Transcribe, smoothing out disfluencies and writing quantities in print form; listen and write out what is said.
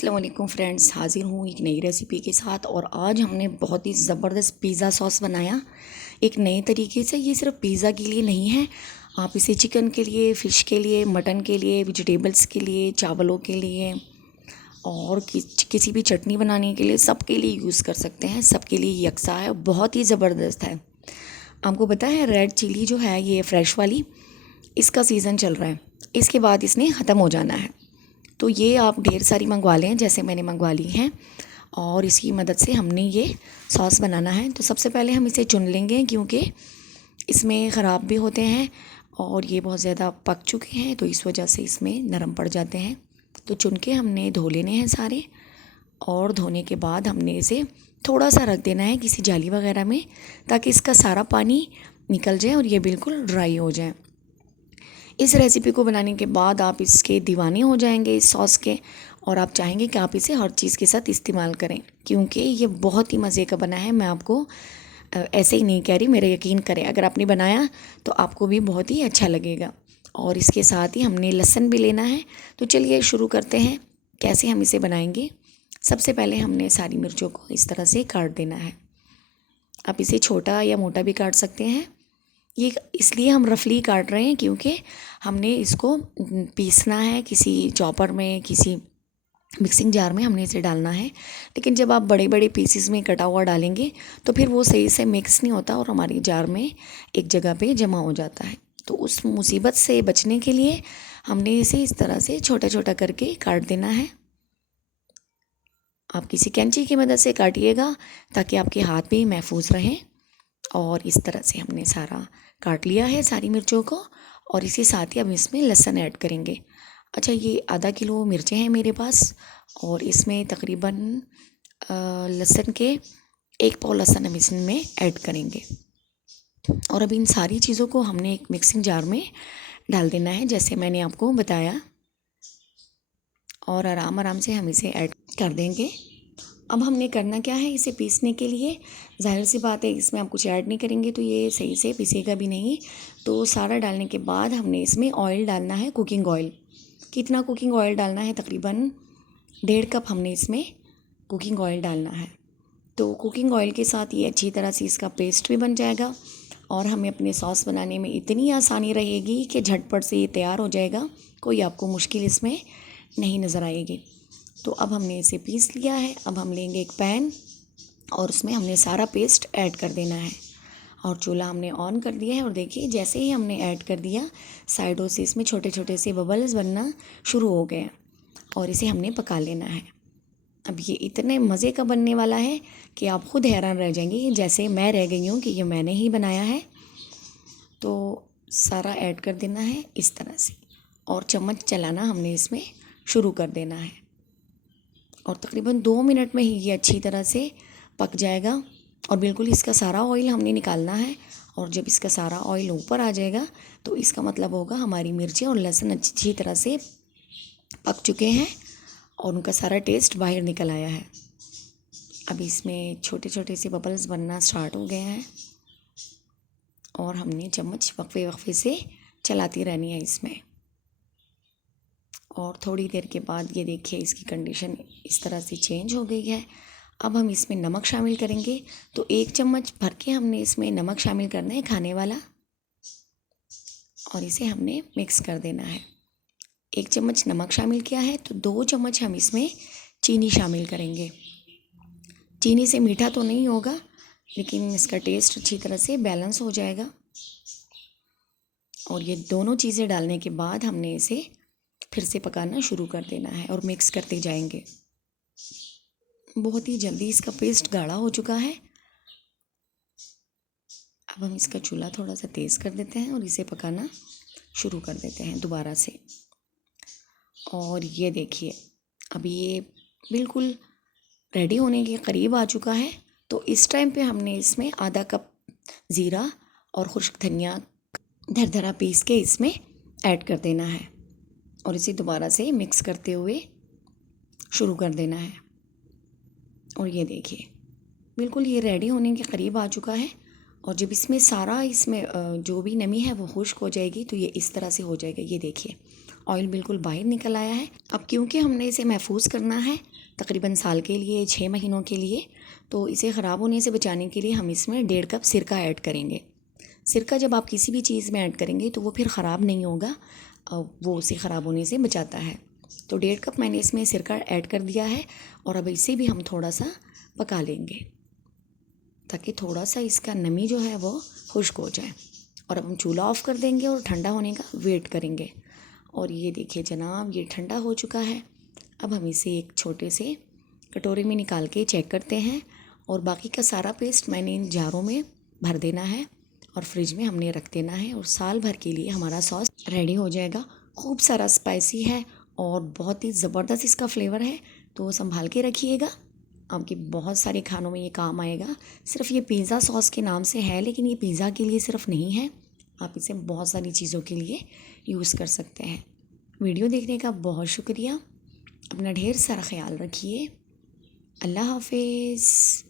अस्सलाम वालेकुम फ्रेंड्स, हाज़िर हूँ एक नई रेसिपी के साथ। और आज हमने बहुत ही ज़बरदस्त पिज़्ज़ा सॉस बनाया एक नए तरीके से। ये सिर्फ पिज़्ज़ा के लिए नहीं है, आप इसे चिकन के लिए, फ़िश के लिए, मटन के लिए, वेजिटेबल्स के लिए, चावलों के लिए और किसी भी चटनी बनाने के लिए, सबके लिए यूज़ कर सकते हैं। सबके लिए यकसा है, बहुत ही ज़बरदस्त है। आपको पता है रेड चिली जो है ये फ्रेश वाली, इसका सीज़न चल रहा है, इसके बाद इसने ख़त्म हो जाना है। तो ये आप ढेर सारी मंगवा लें, जैसे मैंने मंगवा ली हैं, और इसकी मदद से हमने ये सॉस बनाना है। तो सबसे पहले हम इसे चुन लेंगे, क्योंकि इसमें ख़राब भी होते हैं और ये बहुत ज़्यादा पक चुके हैं, तो इस वजह से इसमें नरम पड़ जाते हैं। तो चुन के हमने धो लेने हैं सारे, और धोने के बाद हमने इसे थोड़ा सा रख देना है किसी जाली वगैरह में, ताकि इसका सारा पानी निकल जाए और ये बिल्कुल ड्राई हो जाए। इस रेसिपी को बनाने के बाद आप इसके दीवाने हो जाएंगे, इस सॉस के, और आप चाहेंगे कि आप इसे हर चीज़ के साथ इस्तेमाल करें, क्योंकि ये बहुत ही मज़े का बना है। मैं आपको ऐसे ही नहीं कह रही, मेरा यकीन करें, अगर आपने बनाया तो आपको भी बहुत ही अच्छा लगेगा। और इसके साथ ही हमने लहसुन भी लेना है। तो चलिए शुरू करते हैं कैसे हम इसे बनाएंगे। सबसे पहले हमने सारी मिर्चों को इस तरह से काट देना है। आप इसे छोटा या मोटा भी काट सकते हैं। ये इसलिए हम रफली काट रहे हैं क्योंकि हमने इसको पीसना है किसी चॉपर में, किसी मिक्सिंग जार में हमने इसे डालना है। लेकिन जब आप बड़े बड़े पीसेस में कटा हुआ डालेंगे तो फिर वो सही से मिक्स नहीं होता और हमारी जार में एक जगह पे जमा हो जाता है। तो उस मुसीबत से बचने के लिए हमने इसे इस तरह से छोटा छोटा करके काट देना है। आप किसी कैंची की मदद से काटिएगा ताकि आपके हाथ भी महफूज रहें। और इस तरह से हमने सारा काट लिया है, सारी मिर्चों को। और इसी साथ ही हम इसमें लहसुन ऐड करेंगे। अच्छा, ये आधा किलो मिर्चें हैं मेरे पास, और इसमें तकरीबन लहसुन के 1 पाव लहसुन हम इसमें ऐड करेंगे। और अब इन सारी चीज़ों को हमने एक मिक्सिंग जार में डाल देना है, जैसे मैंने आपको बताया, और आराम आराम से हम इसे ऐड कर देंगे। अब हमने करना क्या है, इसे पीसने के लिए ज़ाहिर सी बात है इसमें आप कुछ ऐड नहीं करेंगे तो ये सही से पीसेगा भी नहीं। तो सारा डालने के बाद हमने इसमें ऑयल डालना है, कुकिंग ऑयल। कितना कुकिंग ऑयल डालना है? तकरीबन 1.5 कप हमने इसमें कुकिंग ऑयल डालना है। तो कुकिंग ऑयल के साथ ये अच्छी तरह से इसका पेस्ट भी बन जाएगा, और हमें अपने सॉस बनाने में इतनी आसानी रहेगी कि झटपट से ये तैयार हो जाएगा। कोई आपको मुश्किल इसमें नहीं नज़र आएगी। तो अब हमने इसे पीस लिया है। अब हम लेंगे एक पैन, और उसमें हमने सारा पेस्ट ऐड कर देना है, और चूल्हा हमने ऑन कर दिया है। और देखिए, जैसे ही हमने ऐड कर दिया, साइडों से इसमें छोटे छोटे से बबल्स बनना शुरू हो गए, और इसे हमने पका लेना है। अब ये इतने मज़े का बनने वाला है कि आप खुद हैरान रह जाएंगे, जैसे मैं रह गई हूँ कि ये मैंने ही बनाया है। तो सारा ऐड कर देना है इस तरह से, और चम्मच चलाना हमने इसमें शुरू कर देना है। और तकरीबन 2 मिनट में ही ये अच्छी तरह से पक जाएगा, और बिल्कुल इसका सारा ऑयल हमने निकालना है। और जब इसका सारा ऑयल ऊपर आ जाएगा तो इसका मतलब होगा हमारी मिर्चें और लहसुन अच्छी तरह से पक चुके हैं, और उनका सारा टेस्ट बाहर निकल आया है। अब इसमें छोटे छोटे से बबल्स बनना स्टार्ट हो गए हैं, और हमने चम्मच वक्फे वक्फे से चलाती रहनी है इसमें। और थोड़ी देर के बाद ये देखिए इसकी कंडीशन इस तरह से चेंज हो गई है। अब हम इसमें नमक शामिल करेंगे। तो 1 चम्मच भर के हमने इसमें नमक शामिल करना है, खाने वाला, और इसे हमने मिक्स कर देना है। 1 चम्मच नमक शामिल किया है, तो 2 चम्मच हम इसमें चीनी शामिल करेंगे। चीनी से मीठा तो नहीं होगा, लेकिन इसका टेस्ट अच्छी तरह से बैलेंस हो जाएगा। और ये दोनों चीज़ें डालने के बाद हमने इसे फिर से पकाना शुरू कर देना है, और मिक्स करते जाएंगे। बहुत ही जल्दी इसका पेस्ट गाढ़ा हो चुका है। अब हम इसका चूल्हा थोड़ा सा तेज़ कर देते हैं, और इसे पकाना शुरू कर देते हैं दोबारा से। और ये देखिए, अभी ये बिल्कुल रेडी होने के करीब आ चुका है। तो इस टाइम पे हमने इसमें आधा कप ज़ीरा और खुश्क धनिया दरदरा पीस के इसमें ऐड कर देना है, और इसे दोबारा से मिक्स करते हुए शुरू कर देना है। और ये देखिए बिल्कुल ये रेडी होने के करीब आ चुका है। और जब इसमें जो भी नमी है वो खुश्क हो जाएगी, तो ये इस तरह से हो जाएगा। ये देखिए ऑयल बिल्कुल बाहर निकल आया है। अब क्योंकि हमने इसे महफूज करना है तकरीबन साल के लिए, 6 महीनों के लिए, तो इसे ख़राब होने से बचाने के लिए हम इसमें 1.5 कप सिरका ऐड करेंगे। सिरका जब आप किसी भी चीज़ में ऐड करेंगे तो वो फिर ख़राब नहीं होगा, वो उसे ख़राब होने से बचाता है। तो 1.5 कप मैंने इसमें सिरका ऐड कर दिया है और अब इसे भी हम थोड़ा सा पका लेंगे ताकि थोड़ा सा इसका नमी जो है वो खुश्क हो जाए। और अब हम चूल्हा ऑफ़ कर देंगे और ठंडा होने का वेट करेंगे। और ये देखिए जनाब, ये ठंडा हो चुका है। अब हम इसे एक छोटे से कटोरे में निकाल के चेक करते हैं और बाकी का सारा पेस्ट मैंने इन जारों में भर देना है और फ्रिज में हमने रख देना है और साल भर के लिए हमारा सॉस रेडी हो जाएगा। खूब सारा स्पाइसी है और बहुत ही ज़बरदस्त इसका फ्लेवर है, तो संभाल के रखिएगा, आपके बहुत सारे खानों में ये काम आएगा। सिर्फ ये पिज़्ज़ा सॉस के नाम से है, लेकिन ये पिज़्ज़ा के लिए सिर्फ नहीं है, आप इसे बहुत सारी चीज़ों के लिए यूज़ कर सकते हैं। वीडियो देखने का बहुत शुक्रिया। अपना ढेर सारा ख्याल रखिए। अल्लाह हाफिज़।